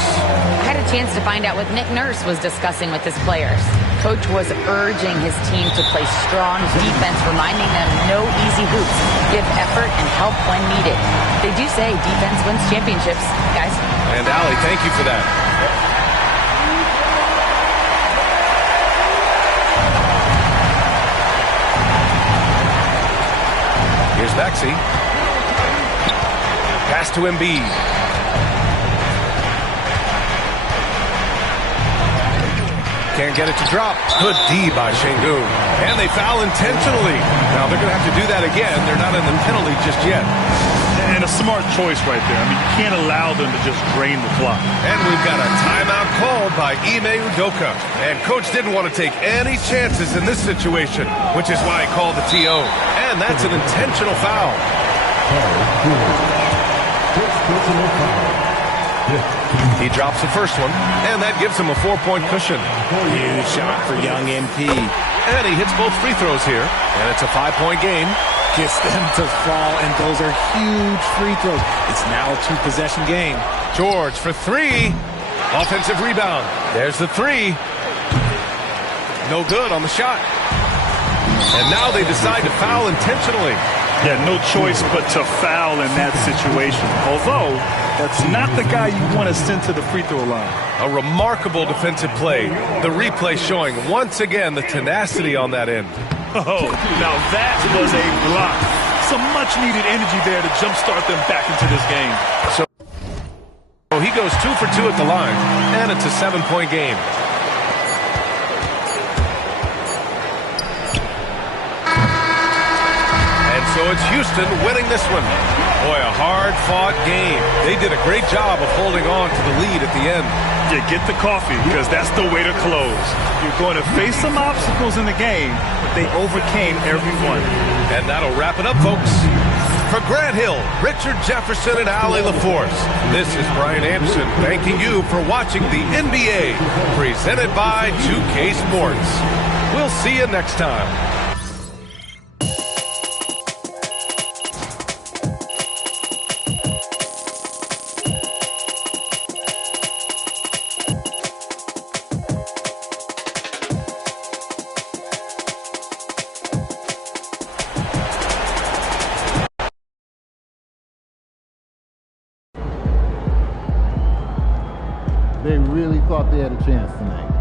I had a chance to find out what Nick Nurse was discussing with his players. Coach was urging his team to play strong defense, reminding them no easy hoops, give effort and help when needed. They do say defense wins championships, guys. And Allie, thank you for that. Here's Maxey. Pass to Embiid. Can't get it to drop. Good D by Sengun. And they foul intentionally. Now they're going to have to do that again. They're not in the penalty just yet. And a smart choice right there. I mean, you can't allow them to just drain the clock. And we've got a timeout called by Ime Udoka. And Coach didn't want to take any chances in this situation, which is why he called the TO. And that's an intentional foul. He drops the first one, and that gives him a 4-point cushion. Huge shot for young MP. And he hits both free throws here, and it's a 5-point game. Gets them to fall, and those are huge free throws. It's now a 2-possession game. George for 3. Offensive rebound. There's the 3. No good on the shot. And now they decide to foul intentionally. Yeah, no choice but to foul in that situation. Although, that's not the guy you want to send to the free throw line. A remarkable defensive play. The replay showing once again the tenacity on that end. Oh, now that was a block. Some much-needed energy there to jumpstart them back into this game. So he goes 2 for 2 at the line, and it's a 7-point game. So it's Houston winning this one. Boy, a hard-fought game. They did a great job of holding on to the lead at the end. Yeah, get the coffee, because that's the way to close. You're going to face some obstacles in the game, but they overcame every one. And that'll wrap it up, folks. For Grant Hill, Richard Jefferson, and Allie LaForce, this is Brian Anderson thanking you for watching the NBA, presented by 2K Sports. We'll see you next time. They really thought they had a chance tonight.